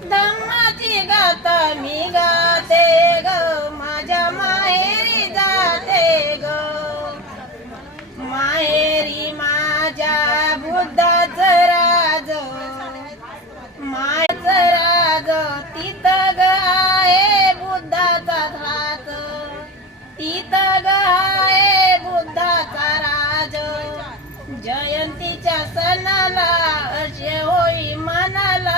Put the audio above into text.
धम्माची गाथा मी गाते ग, माझ्या माहेरी जाते ग. माहेरी माझ्या बुद्धाचं राज, मायचं राज तिथं ग आहे बुद्धाचा हात, तिथं ग आहे बुद्धाचा राज. जयंतीच्या सणाला असे होई मनाला